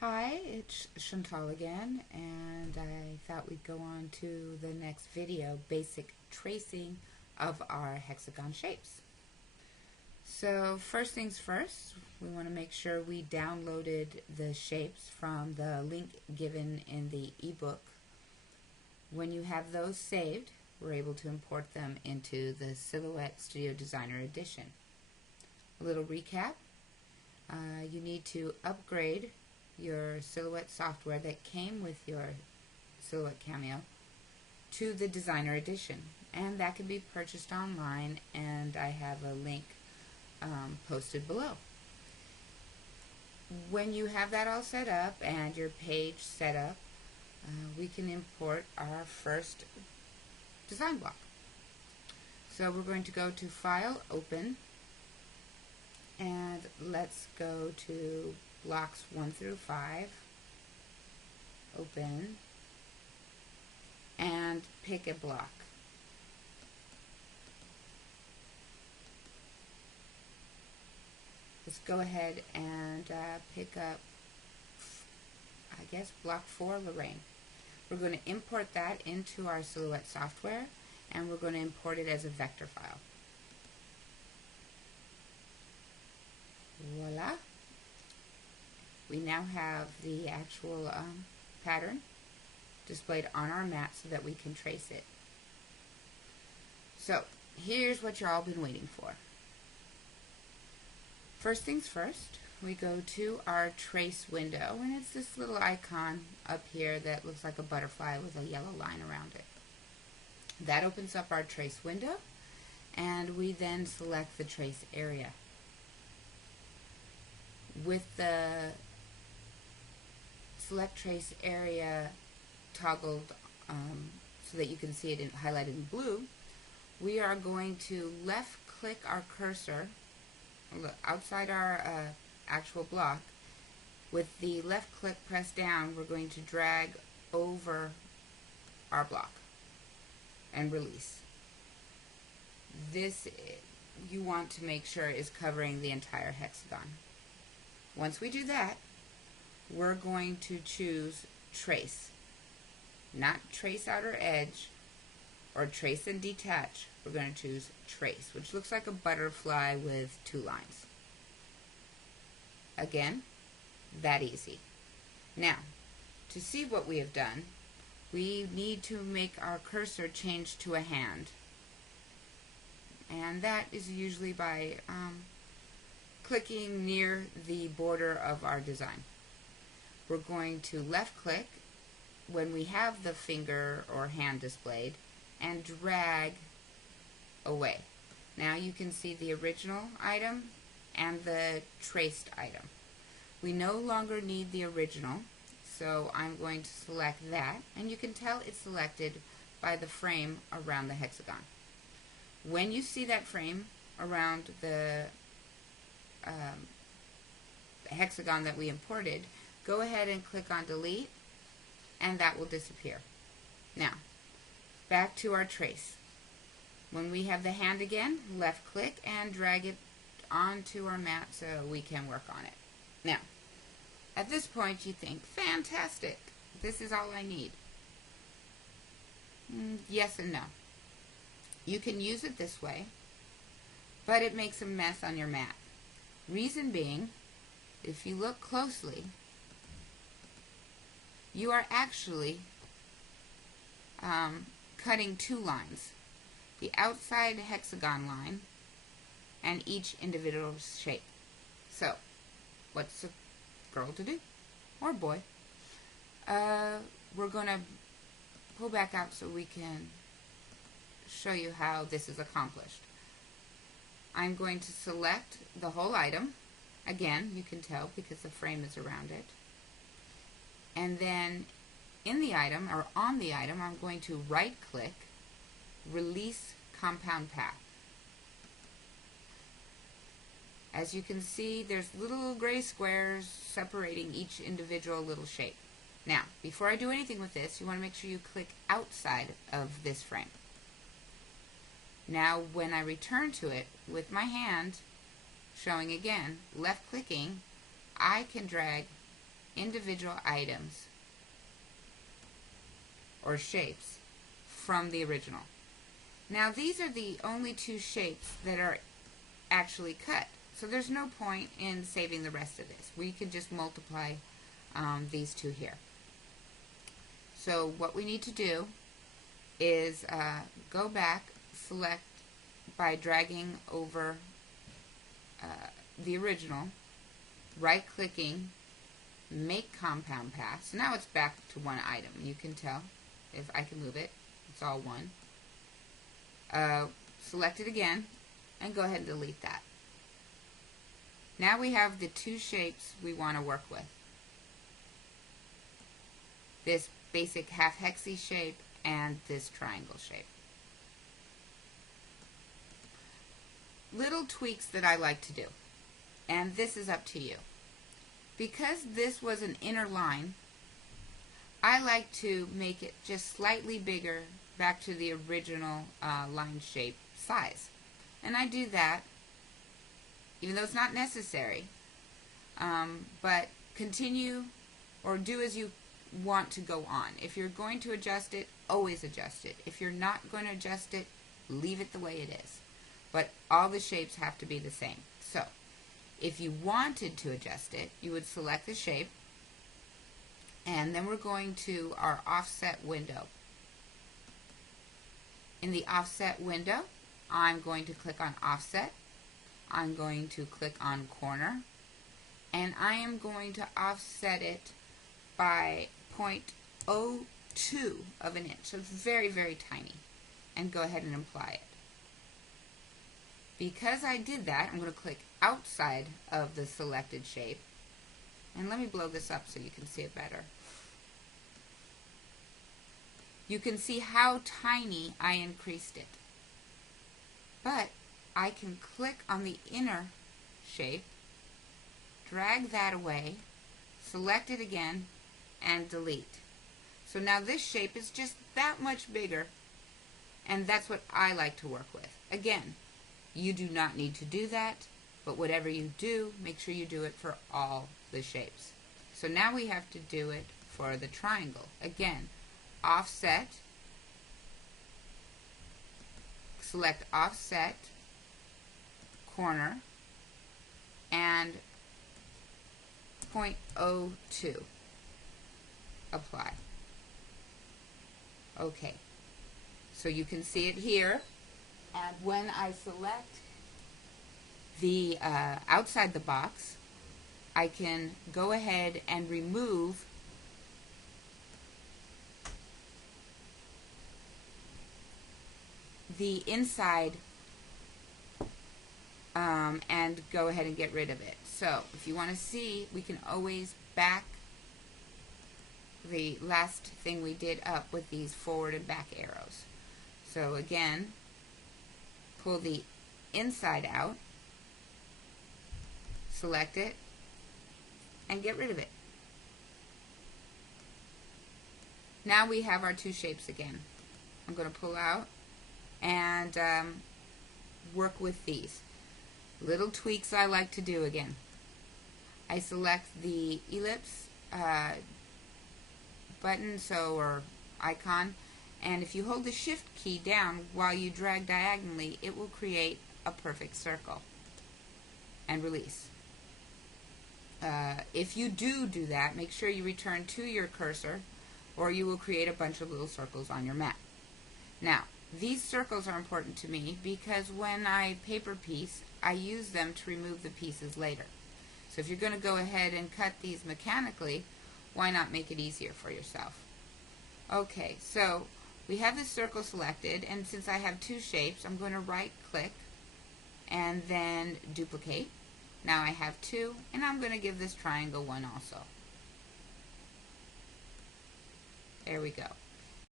Hi, it's Chantal again, and I thought we'd go on to the next video, basic tracing of our hexagon shapes. So first things first, we want to make sure we downloaded the shapes from the link given in the ebook. When you have those saved, we're able to import them into the Silhouette Studio Designer Edition. A little recap, you need to upgrade your Silhouette software that came with your Silhouette Cameo to the Designer Edition, and that can be purchased online, and I have a link posted below. When you have that all set up and your page set up, we can import our first design block. So we're going to go to File, Open, and let's go to blocks 1 through 5, open, and pick a block. Let's go ahead and pick up, I guess, block 4, Lorraine. We're going to import that into our Silhouette software, and we're going to import it as a vector file. Voila! We now have the actual pattern displayed on our mat so that we can trace it. So here's what you've all been waiting for. First things first, we go to our trace window, and it's this little icon up here that looks like a butterfly with a yellow line around it. That opens up our trace window, and we then select the trace area. With the Select Trace Area toggled so that you can see it highlighted in blue, we are going to left click our cursor outside our actual block. With the left click pressed down, we're going to drag over our block and release. This you want to make sure is covering the entire hexagon. Once we do that, we're going to choose Trace, not Trace Outer Edge or Trace and Detach. We're going to choose Trace, which looks like a butterfly with 2 lines. Again, that easy. Now, to see what we have done, we need to make our cursor change to a hand, and that is usually by clicking near the border of our design. We're going to left click when we have the finger or hand displayed and drag away. Now you can see the original item and the traced item. We no longer need the original, so I'm going to select that, and you can tell it's selected by the frame around the hexagon. When you see that frame around the hexagon that we imported, go ahead and click on delete, and that will disappear. Now, back to our trace. When we have the hand again, left click and drag it onto our mat so we can work on it. Now, at this point you think, fantastic, this is all I need. Yes and no. You can use it this way, but it makes a mess on your mat. Reason being, if you look closely, you are actually cutting 2 lines, the outside hexagon line and each individual shape. So, what's a girl to do? Or boy? We're going to pull back out so we can show you how this is accomplished. I'm going to select the whole item. Again, you can tell because the frame is around it. And then in the item, or on the item, I'm going to right click, release compound path. As you can see, there's little gray squares separating each individual little shape. Now, before I do anything with this, you want to make sure you click outside of this frame. Now, when I return to it with my hand showing again, left clicking, I can drag individual items or shapes from the original. Now these are the only two shapes that are actually cut, so there's no point in saving the rest of this. We can just multiply these two here. So what we need to do is go back, select by dragging over the original, right-clicking, make compound path. So now it's back to one item. You can tell if I can move it. It's all one. Select it again and go ahead and delete that. Now we have the two shapes we want to work with. This basic half hexy shape and this triangle shape. Little tweaks that I like to do, and this is up to you. Because this was an inner line, I like to make it just slightly bigger back to the original line shape size. And I do that, even though it's not necessary, but continue or do as you want to go on. If you're going to adjust it, always adjust it. If you're not going to adjust it, leave it the way it is. But all the shapes have to be the same. So, if you wanted to adjust it, you would select the shape, and then we're going to our offset window. In the offset window, I'm going to click on offset. I'm going to click on corner, and I am going to offset it by 0.02 of an inch. So it's very, very tiny. And go ahead and apply it. Because I did that, I'm going to click outside of the selected shape. And let me blow this up so you can see it better. You can see how tiny I increased it. But I can click on the inner shape, drag that away, select it again, and delete. So now this shape is just that much bigger, and that's what I like to work with. Again, you do not need to do that, but whatever you do, make sure you do it for all the shapes. So now we have to do it for the triangle. Again, offset, select offset, corner, and 0.02. Apply. Okay, so you can see it here, and when I select the outside the box, I can go ahead and remove the inside and go ahead and get rid of it. So if you want to see, we can always back the last thing we did up with these forward and back arrows. So again, pull the inside out, select it, and get rid of it. Now we have our two shapes again. I'm going to pull out and work with these. Little tweaks I like to do again. I select the ellipse button, or icon, and if you hold the shift key down while you drag diagonally, it will create a perfect circle and release. If you do that, make sure you return to your cursor, or you will create a bunch of little circles on your map. Now, these circles are important to me because when I paper piece, I use them to remove the pieces later. So if you're going to go ahead and cut these mechanically, why not make it easier for yourself? Okay, so we have this circle selected, and since I have two shapes, I'm going to right click and then duplicate. Now I have two, and I'm going to give this triangle one also. There we go.